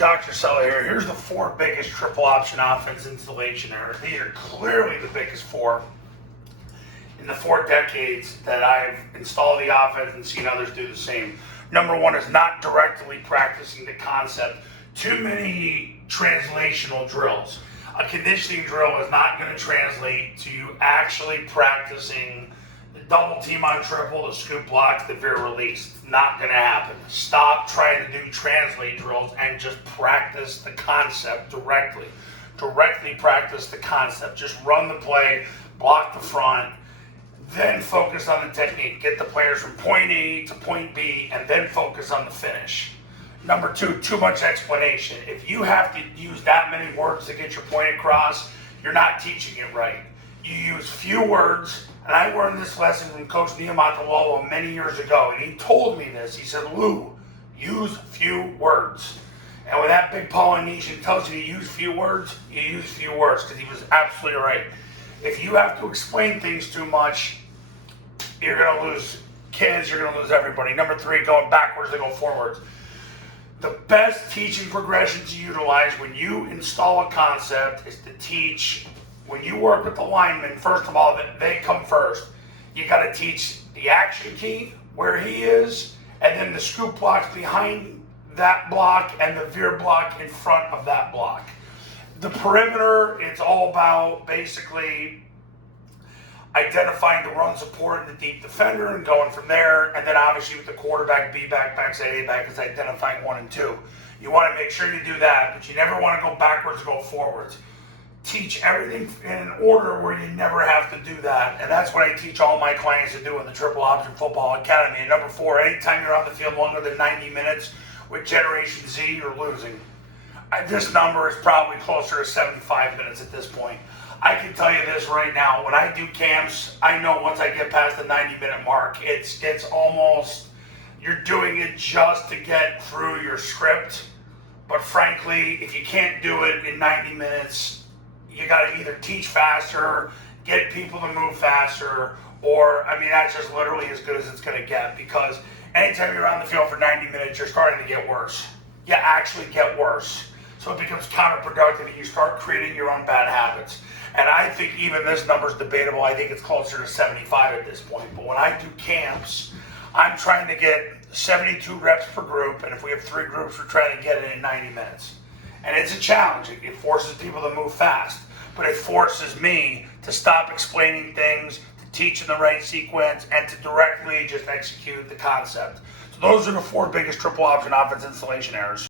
Dr. Sella here. Here's the four biggest triple option offense installation errors. These are clearly the biggest four in the 4 decades that I've installed the offense and seen others do the same. Number one is not directly practicing the concept. Too many translational drills. A conditioning drill is not going to translate to you actually practicing the double team on triple, the scoop blocks, the veer release. It's not going to happen. Stop trying to do translate drills and just practice the concept directly. Directly practice the concept. Just run the play, block the front, then focus on the technique. Get the players from point A to point B, and then focus on the finish. Number two, too much explanation. If you have to use that many words to get your point across, you're not teaching it right. You use few words, and I learned this lesson from Coach Neil Matalolo many years ago, and he told me this. He said, Lou, use few words. And when that big Polynesian tells you to use few words, you use few words, because he was absolutely right. If you have to explain things too much, you're going to lose kids, you're going to lose everybody. Number three, going backwards to go forwards. The best teaching progression to utilize when you install a concept is to teach, when you work with the lineman, first of all, they come first. You got to teach the action key, where he is, and then the scoop blocks behind that block and the veer block in front of that block. The perimeter, it's all about basically identifying the run support and the deep defender and going from there. And then obviously with the quarterback, B back, backside A back, is identifying 1 and 2. You want to make sure you do that, but you never want to go backwards, go forwards. Teach everything in an order where you never have to do that. And that's what I teach all my clients to do in the Triple Option Football Academy. And number 4, anytime you're on the field longer than 90 minutes with Generation Z, you're losing. This number is probably closer to 75 minutes at this point. I can tell you this right now, when I do camps, I know once I get past the 90-minute mark, it's almost, you're doing it just to get through your script. But frankly, if you can't do it in 90 minutes, you got to either teach faster, get people to move faster, or, I mean, that's just literally as good as it's going to get, because anytime you're on the field for 90 minutes, you're starting to get worse. You actually get worse. So it becomes counterproductive and you start creating your own bad habits. And I think even this number is debatable. I think it's closer to 75 at this point. But when I do camps, I'm trying to get 72 reps per group. And if we have 3 groups, we're trying to get it in 90 minutes. And it's a challenge. It forces people to move fast. But it forces me to stop explaining things, to teach in the right sequence, and to directly just execute the concept. So those are the 4 biggest triple option offense installation errors.